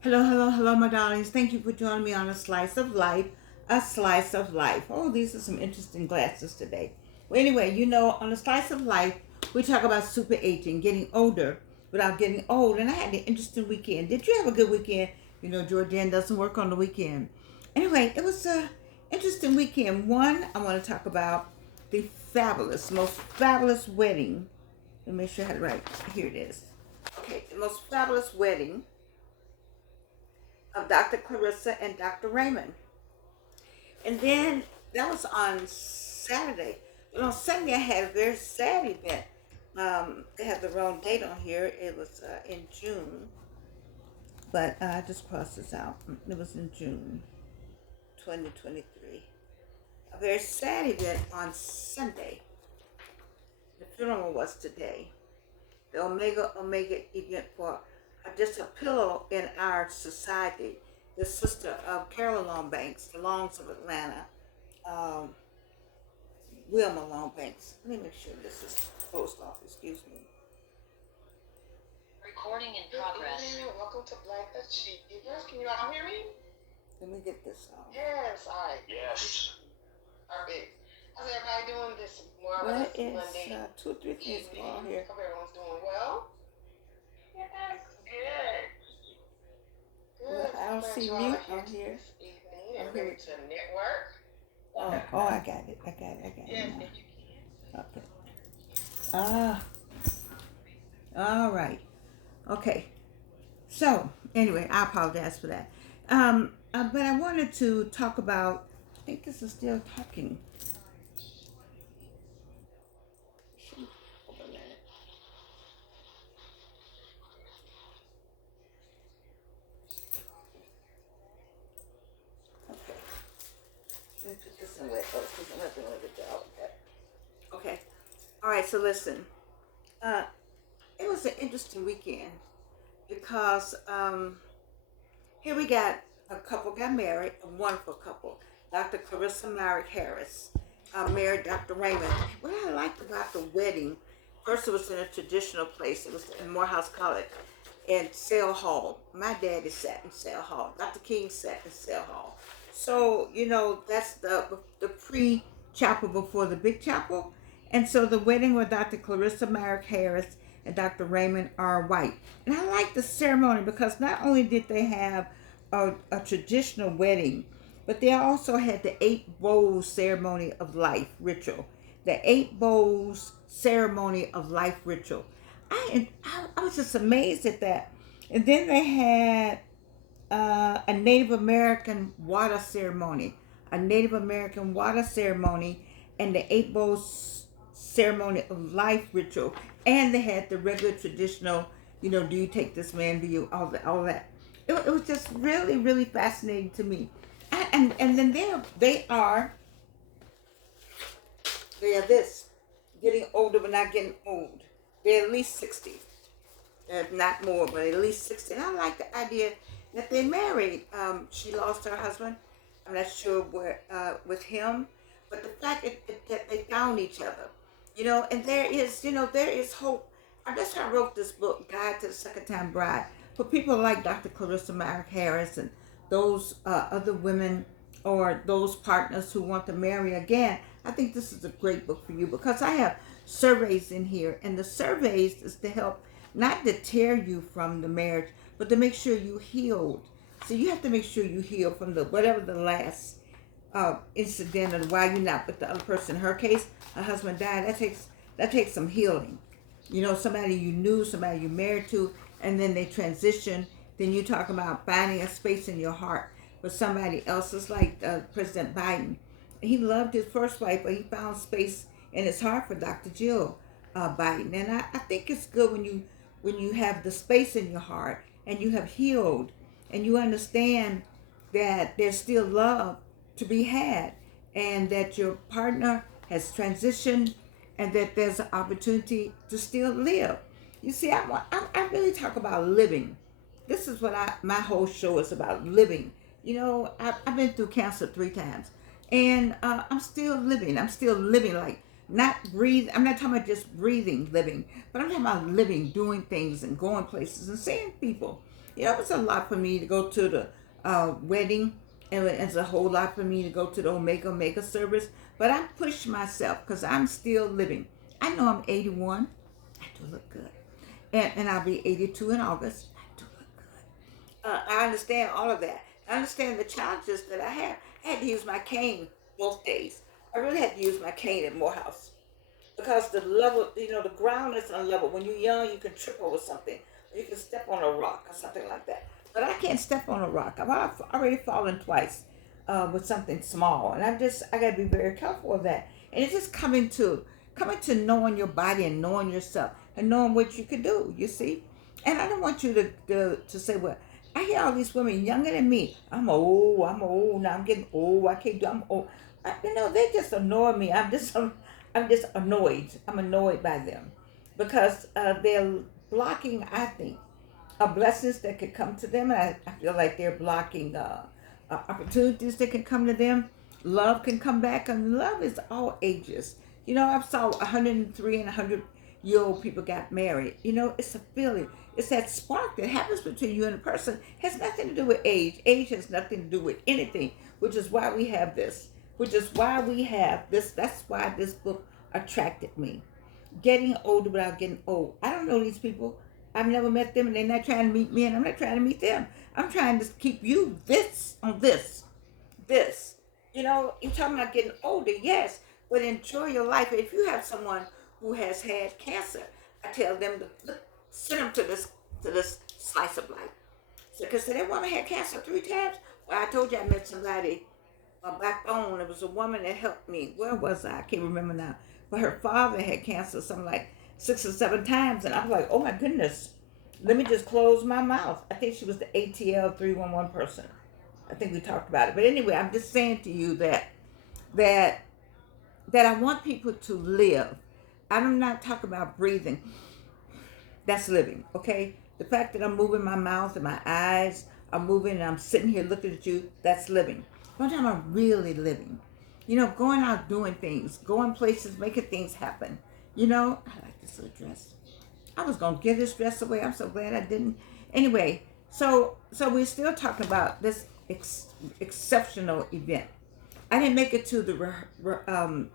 Hello, hello, hello, my darlings. Thank you for joining me on A Slice of Life. A Slice of Life. Oh, these are some interesting glasses today. Well, anyway, on A Slice of Life, we talk about super aging, getting older without getting old. And I had an interesting weekend. Did you have a good weekend? Jordan doesn't work on the weekend. Anyway, it was a interesting weekend. One, I want to talk about the most fabulous wedding. Let me make sure I had it right. Here it is. Okay, the most fabulous wedding of Dr. Clarissa and Dr. Raymond. And then that was on Saturday. But on Sunday, I had a very sad event. They had the wrong date on here. It was in June, but I just crossed this out. It was in June 2023. A very sad event on Sunday. The funeral was today. The Omega event for just a pillow in our society. The sister of Carolyn Longbanks, the Longs of Atlanta, um, Wilma Longbanks. Let me make sure this is closed off. Excuse me. Recording in progress. Good evening. Welcome to Black Achievers. Can you all hear me? Let me get this on. Yes, all right. Yes. Perfect. How's everybody doing this marvelous Monday? Two, three things going on here. Hope everyone's doing well. Yes, good. Good. Well, I don't see mute on here. This evening and ready to network. Oh, I got it. I got it. Yes, if you can. Okay. Ah, all right. Okay. So, anyway, I apologize for that. But I wanted to talk about, I think this is still talking. Okay. Let me put this in wet. Oh, because I'm not doing a good job with that. Okay. All right, so listen. Uh, it was an interesting weekend because here we got a couple got married, a wonderful couple. Dr. Clarissa married Harris, married Dr. Raymond. What I liked about the wedding, first it was in a traditional place. It was in Morehouse College in Sale Hall. My daddy sat in Sale Hall. Dr. King sat in Sale Hall. So, that's the pre-chapel before the big chapel. And so the wedding with Dr. Clarissa Merrick Harris and Dr. Raymond R. White. And I like the ceremony because not only did they have a traditional wedding, but they also had the 8 bowls ceremony of life ritual. The 8 bowls ceremony of life ritual. I was just amazed at that. And then they had a Native American water ceremony, and the 8 bowls ceremony of life ritual, and they had the regular traditional, do you take this man? Do you all that? It was just really, really fascinating to me. And then they are this getting older but not getting old. They're at least 60, if not more, but at least 60. And I like the idea that they married. She lost her husband. I'm not sure where with him, but the fact that they found each other, and there is hope. That's why I wrote this book, Guide to the Second Time Bride, for people like Dr. Clarissa Merrick Harris and those other women or those partners who want to marry again. I think this is a great book for you because I have surveys in here, and the surveys is to help not to tear you from the marriage, but to make sure you healed. So you have to make sure you heal from the whatever the last incident or why you're not with the other person. In her case, her husband died. That takes some healing. Somebody you knew, somebody you married to, and then they transition. Then you talk about finding a space in your heart for somebody else. It's like President Biden. He loved his first wife, but he found space in his heart for Dr. Jill Biden. And I think it's good when you have the space in your heart and you have healed and you understand that there's still love to be had and that your partner has transitioned and that there's an opportunity to still live. You see, I really talk about living. This is what my whole show is about, living. I've been through cancer 3 times, and I'm still living. I'm still living, like not breathe. I'm not talking about just breathing, living, but I'm talking about living, doing things, and going places and seeing people. You know, it's a lot for me to go to the wedding, and it's a whole lot for me to go to the Omega service. But I push myself because I'm still living. I know I'm 81. I do look good. And I'll be 82 in August. I do look good. I understand all of that. I understand the challenges that I have. I had to use my cane most days. I really had to use my cane at Morehouse because the level, the ground is unlevel. When you're young, you can trip over something. You can step on a rock or something like that. But I can't step on a rock. I've already fallen twice with something small, and I got to be very careful of that. And it's just coming to knowing your body and knowing yourself and knowing what you can do. You see, and I don't want you to say, well, I hear all these women younger than me. I'm old now. I'm getting old. I can't do. I'm old. They just annoy me. I'm just annoyed. I'm annoyed by them because they're blocking, I think, blessings that could come to them. And I feel like they're blocking opportunities that can come to them. Love can come back, and love is all ages. I saw 103 and 100-year-old people got married. It's a feeling. It's that spark that happens between you and a person. It has nothing to do with age. Age has nothing to do with anything, which is why we have this. Which is why we have this. That's why this book attracted me. Getting older without getting old. I don't know these people. I've never met them, and they're not trying to meet me, and I'm not trying to meet them. I'm trying to keep you this on this. This. You're talking about getting older, yes, but enjoy your life. If you have someone who has had cancer, I tell them to send them to this slice of life. Because that woman had cancer 3 times. Well, I told you I met somebody, a black bone. It was a woman that helped me. Where was I? I can't remember now. But her father had cancer something like 6 or 7 times. And I was like, oh my goodness. Let me just close my mouth. I think she was the ATL 311 person. I think we talked about it. But anyway, I'm just saying to you that I want people to live. I'm not talking about breathing. That's living, okay? The fact that I'm moving my mouth and my eyes are moving and I'm sitting here looking at you, that's living. One time I'm really living. Going out doing things, going places, making things happen. I like this little dress. I was going to give this dress away. I'm so glad I didn't. Anyway, so we're still talking about this exceptional event. I didn't make it to the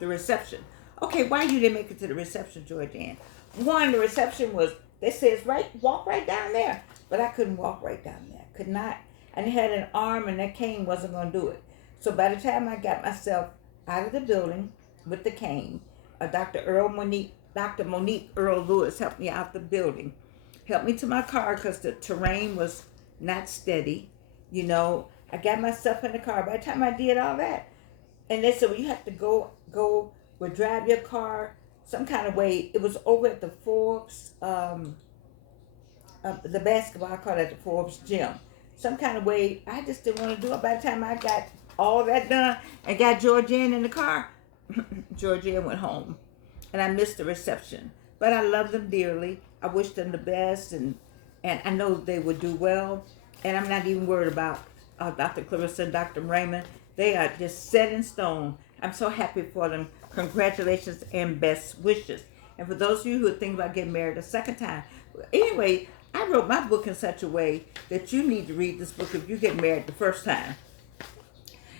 reception. Okay, why you didn't make it to the reception, Georgianne? One, the reception was, they said, walk right down there. But I couldn't walk right down there. Could not. I had an arm, and that cane wasn't going to do it. So by the time I got myself out of the building with the cane, Dr. Monique Earl Lewis helped me out the building. Helped me to my car because the terrain was not steady. I got myself in the car. By the time I did all that, and they said, well, you have to drive your car some kind of way. It was over at the Forbes, the basketball court at the Forbes gym. Some kind of way, I just didn't want to do it. By the time I got all that done and got Georgianne in the car, Georgianne went home. And I missed the reception. But I love them dearly. I wish them the best, and I know they would do well. And I'm not even worried about Dr. Clarissa and Dr. Raymond. They are just set in stone. I'm so happy for them. Congratulations and best wishes. And for those of you who are thinking about getting married a second time, anyway, I wrote my book in such a way that you need to read this book if you get married the first time.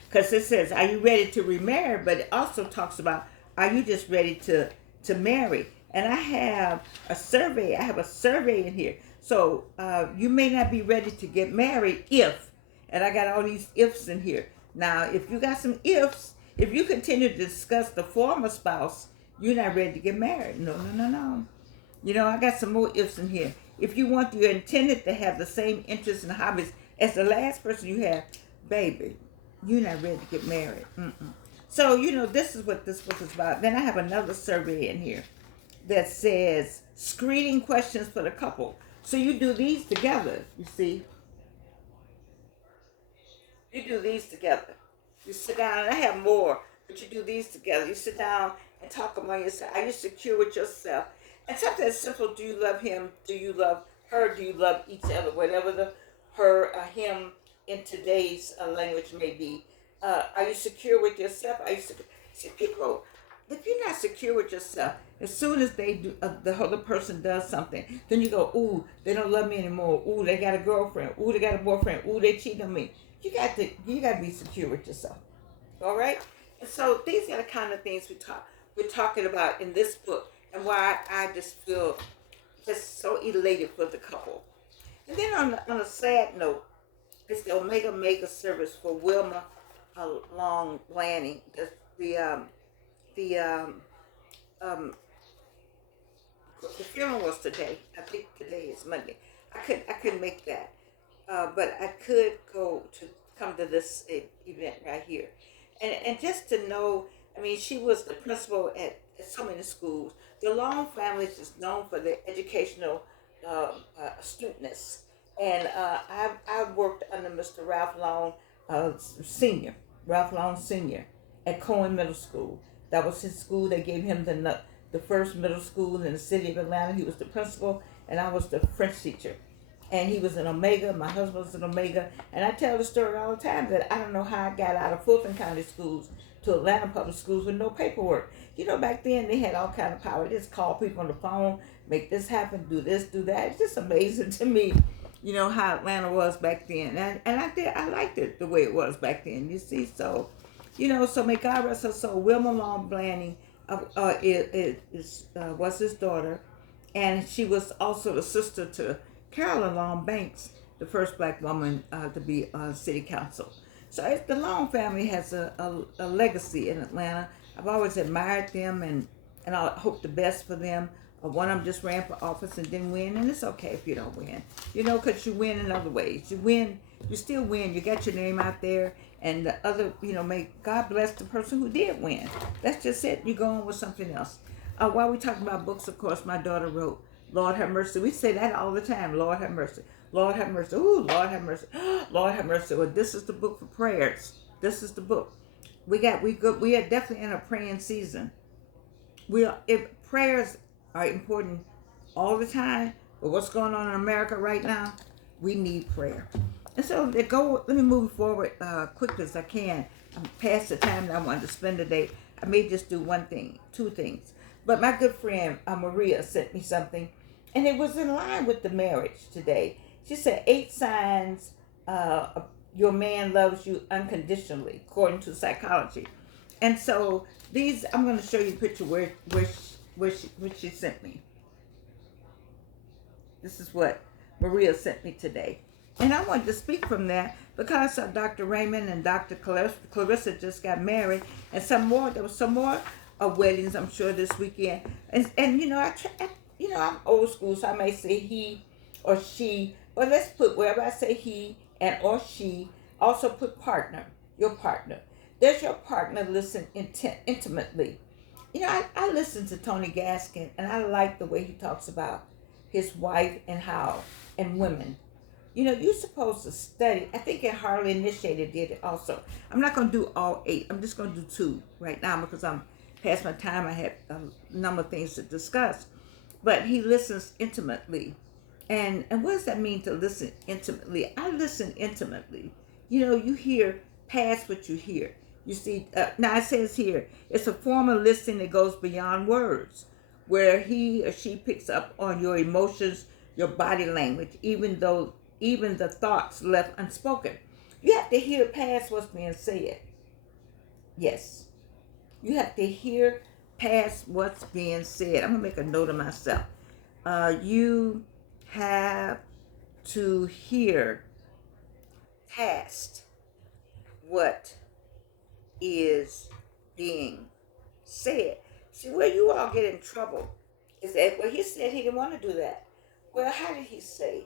Because it says, are you ready to remarry? But it also talks about, are you just ready to marry? And I have a survey. In here. So you may not be ready to get married and I got all these ifs in here. Now, if you got some ifs, if you continue to discuss the former spouse, you're not ready to get married. No. I got some more ifs in here. If you want your intended to have the same interests and hobbies as the last person you have, baby, you're not ready to get married. So, this is what this book is about. Then I have another survey in here that says screening questions for the couple. So you do these together, you see. You do these together. You sit down, and I have more, but you do these together. You sit down and talk among yourself. Are you secure with yourself? And something as simple, do you love him? Do you love her? Do you love each other? Whatever the her, him in today's language may be. Are you secure with yourself? Are you secure? See, people, if you're not secure with yourself, as soon as they do, the other person does something, then you go, ooh, they don't love me anymore. Ooh, they got a girlfriend. Ooh, they got a boyfriend. Ooh, they cheat on me. You got to be secure with yourself. All right. And so these are the kind of things we're talking about in this book, and why I just feel just so elated for the couple. And then on a sad note, it's the Omega Mega service for Wilma Long Lanning. The the um, um, the funeral was today. I think today is Monday. I couldn't make that, but I could come to this event right here, and just to know. I mean, she was the principal at so many schools. The Long family is known for their educational astuteness, and I worked under Mr. Ralph Long Senior, Ralph Long Senior, at Cohen Middle School. That was his school. They gave him the first middle school in the city of Atlanta. He was the principal, and I was the French teacher. And he was an Omega. My husband was an Omega. And I tell the story all the time that I don't know how I got out of Fulton County schools to Atlanta public schools with no paperwork. You know, back then they had all kind of power. They just call people on the phone, make this happen, do this, do that. It's just amazing to me, you know, how Atlanta was back then. And I liked it the way it was back then. You see, so so may God rest her soul. Wilma Long Blaney was his daughter, and she was also the sister to Carolyn Long Banks, the first black woman to be on city council. So the Long family has a legacy in Atlanta. I've always admired them, and I hope the best for them. One of them just ran for office and didn't win, and it's okay if you don't win, because you win in other ways. You win, you still win. You got your name out there, and the other, may God bless the person who did win. That's just it. You go on with something else. While we talking about books, of course, my daughter wrote Lord Have Mercy. We say that all the time. Lord have mercy. Lord have mercy. Ooh, Lord have mercy. Lord have mercy. Well, this is the book for prayers. This is the book. We are definitely in a praying season. If prayers are important all the time, but what's going on in America right now, we need prayer. And so let me move forward quickly as I can. I'm past the time that I wanted to spend today. I may just do two things. But my good friend Maria sent me something, and it was in line with the marriage today. She said 8 signs your man loves you unconditionally, according to psychology. And so I'm going to show you a picture where she sent me. This is what Maria sent me today. And I wanted to speak from that because Dr. Raymond and Dr. Clarissa just got married, and there was some more weddings, I'm sure, this weekend. And I'm old school, so I may say he or she, but let's put, wherever I say he and or she, also put partner, your partner. Does your partner listen intimately? I listen to Tony Gaskin, and I like the way he talks about his wife and women. You're supposed to study. I think Harley Initiated did it also. I'm not going to do all 8. I'm just going to do 2 right now because I'm past my time. I had a number of things to discuss. But he listens intimately. And what does that mean to listen intimately? I listen intimately. You hear past what you hear. You see, now it says here, it's a form of listening that goes beyond words, where he or she picks up on your emotions, your body language, even the thoughts left unspoken. You have to hear past what's being said. Yes. You have to hear past what's being said. I'm going to make a note of myself. You have to hear past what is being said. See, where you all get in trouble is that, well, he said he didn't want to do that. Well, how did he say?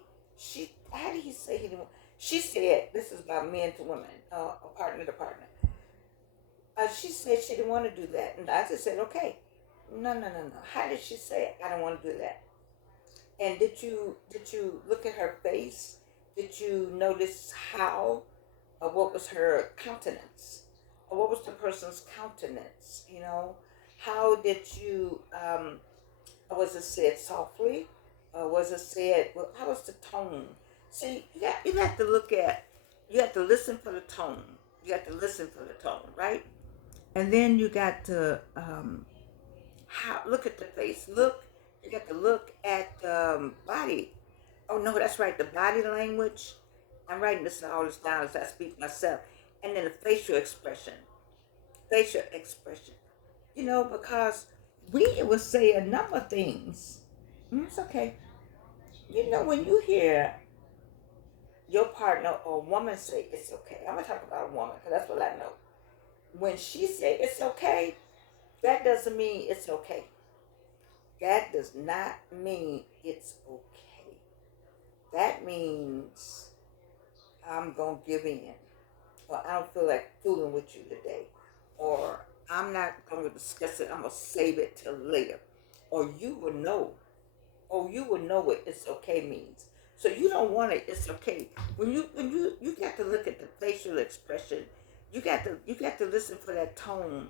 How did he say he didn't want? She said, this is about men to women, partner to partner. She said she didn't want to do that. And I just said, okay. No. How did she say it? I don't want to do that. And did you look at her face? Did you notice how? What was her countenance? Or what was the person's countenance? How did you? Was it said softly? Was it said? Well, how was the tone? See, you have to look at. You have to listen for the tone. You have to listen for the tone, right? And then you got to Look at the face. Look, you got to look at the body. Oh no, that's right. The body language. I'm writing all this down as I speak myself. And then the facial expression. Facial expression. Because we will say a number of things. It's okay. When you hear your partner or a woman say it's okay, I'm gonna talk about a woman because that's what I know. When she say it's okay, that doesn't mean it's okay. That does not mean it's okay. That means I'm gonna give in, or I don't feel like fooling with you today, or I'm not gonna discuss it. I'm gonna save it till later, or you will know. Oh, you will know what it's okay means. So you don't want it. It's okay. When you got to look at the facial expression, you got to listen for that tone,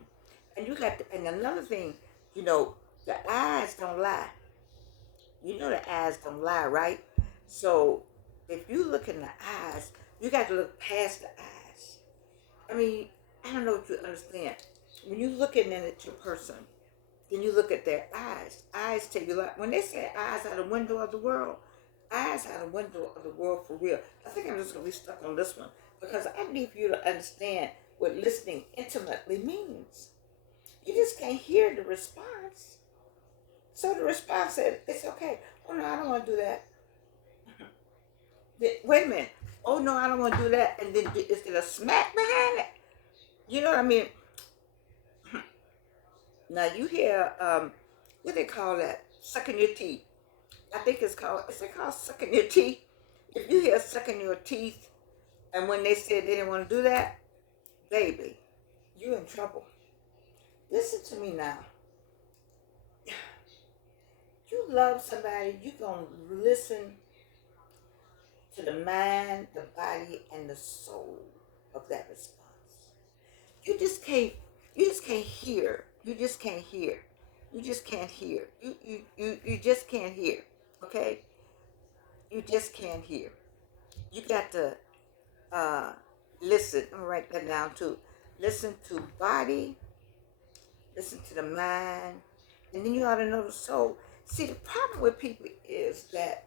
and and another thing, you know, the eyes don't lie. The eyes don't lie, right? So if you look in the eyes, you got to look past the eyes. I mean, I don't know if you understand. When you looking at your person, then you look at their eyes. Eyes tell you, like when they say eyes are the window of the world, eyes are the window of the world for real. I think I'm just gonna be stuck on this one because I need for you to understand what listening intimately means. You just can't hear the response. So the response said, "It's okay." Oh no, I don't want to do that. Wait a minute. Oh no, I don't want to do that. And then is there a smack behind it? You know what I mean? Now you hear what they call that? Sucking your teeth. I think is it called sucking your teeth? If you hear sucking your teeth, and when they said they didn't want to do that, baby, you in trouble. Listen to me now. You love somebody, you gonna listen to the mind, the body, and the soul of that response. You just can't. You just can't hear. You just can't hear. You just can't hear. You just can't hear. Okay. You just can't hear. You got to uh, listen. I'm gonna write that down too. Listen to body, listen to the mind, and then you ought to know the soul. See, the problem with people is that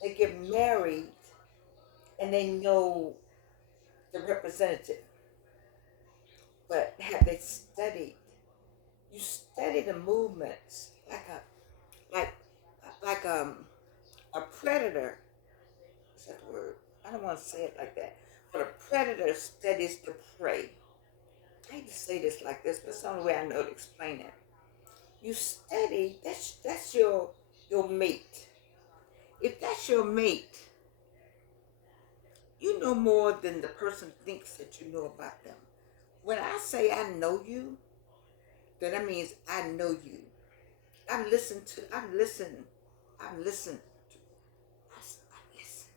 they get married and they know the representative, but have they studied? You study the movements like like a predator. Is that the word? I don't want to say it like that. But a predator studies the prey. I hate to say this like this, but it's the only way I know to explain it. You study, that's your mate. If that's your mate, you know more than the person thinks that you know about them. When I say I know you, then that means I know you. I've listened to, I've listened, I've listened, I've listened.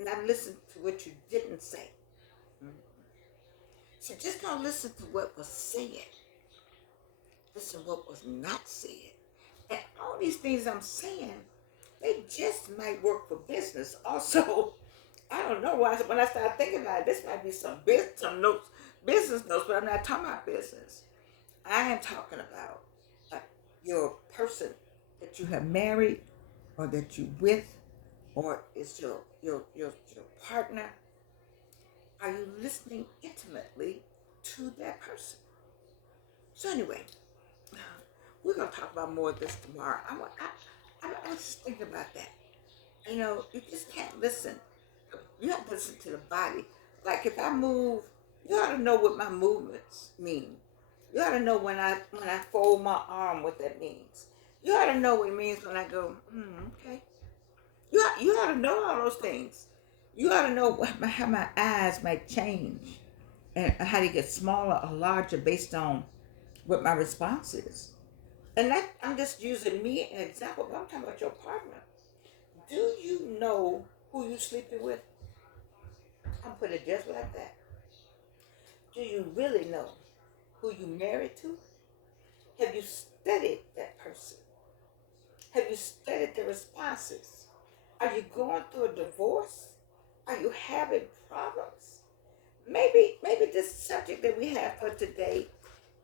And I've listened to what you didn't say. Mhm. So just don't listen to what was said. Listen what was not said. And all these things I'm saying, they just might work for business. Also, I don't know why. When I started thinking about it, this might be some notes, business notes, but I'm not talking about business. I am talking about uh, your person that you have married, or that you with, or is your partner. Are you listening intimately to that person? So anyway, we're gonna talk about more of this tomorrow. I was just thinking about that. You just can't listen. You have to listen to the body. Like if I move, you ought to know what my movements mean. You ought to know when I fold my arm what that means. You ought to know what it means when I go, okay. You ought to know all those things. You ought to know how my eyes might change and how they get smaller or larger based on what my response is. And that I'm just using me as an example, but I'm talking about your partner. Do you know who you're sleeping with? I'm putting it just like that. Do you really know who you married to? Have you studied that person? Have you studied the responses? Are you going through a divorce? Are you having problems? Maybe this subject that we have for today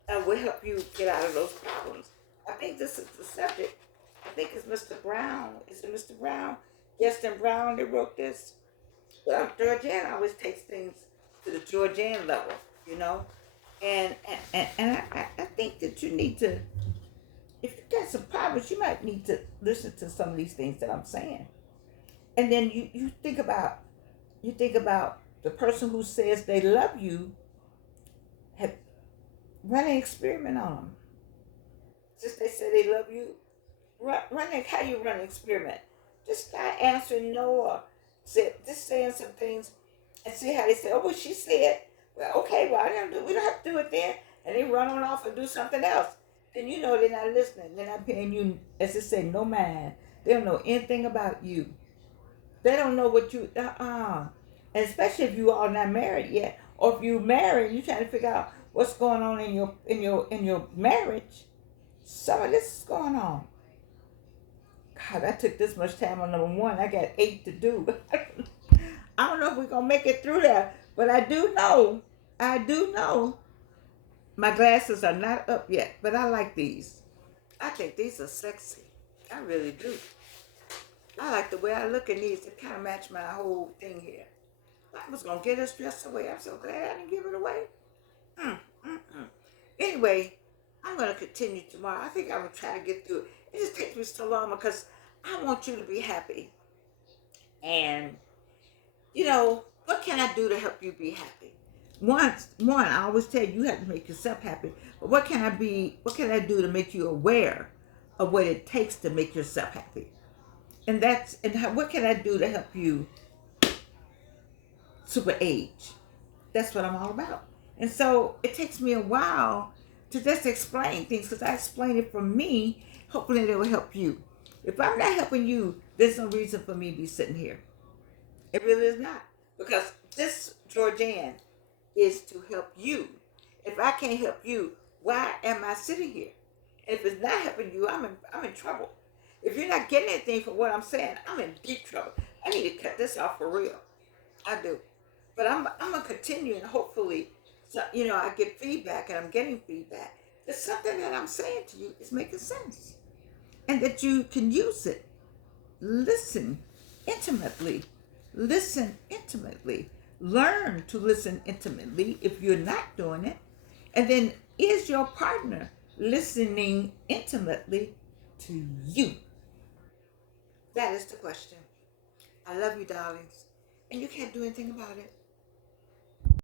will help you get out of those problems. I think this is the subject. I think it's Mr. Brown. Is it Mr. Brown? Justin Brown that wrote this. Well, Georgianne always takes things to the Georgianne level, you know? And I think that you need to, if you got some problems, you might need to listen to some of these things that I'm saying. And then you think about the person who says they love you, have run an experiment on them. Just they say they love you, how you run an experiment. Just start answering no or just saying some things and see how they say, oh, well, she said, well, okay, well, we don't have to do it then. And they run on off and do something else. Then you know they're not listening. They're not paying you, as they say, no mind. They don't know anything about you. They don't know what you, And especially if you are not married yet. Or if you're married, you're trying to figure out what's going on in your marriage. Some of this is going on. God, I took this much time on number one. I got 8 to do. I don't know if we're gonna make it through that, but I do know my glasses are not up yet, but I like these. I think these are sexy. I really do. I like the way I look in these. They kind of match my whole thing here. I was gonna get this dress away. I'm so glad I didn't give it away. Mm, mm, mm. Anyway, I'm gonna continue tomorrow. I think I'm gonna try to get through it. It just takes me so long because I want you to be happy. And what can I do to help you be happy? One, I always tell you, you have to make yourself happy. But what can I do to make you aware of what it takes to make yourself happy? What can I do to help you super age? That's what I'm all about. And so it takes me a while to just explain things because I explain it for me, hoping that it will help you. If I'm not helping you, there's no reason for me to be sitting here. It really is not. Because this Georgianne is to help you. If I can't help you, why am I sitting here? And if it's not helping you, I'm in trouble. If you're not getting anything from what I'm saying, I'm in deep trouble. I need to cut this off for real. I do. But I'm gonna continue and hopefully, so, I get feedback and I'm getting feedback. There's something that I'm saying to you is making sense, and that you can use it. Listen intimately. Listen intimately. Learn to listen intimately if you're not doing it. And then, is your partner listening intimately to you? That is the question. I love you, darlings. And you can't do anything about it.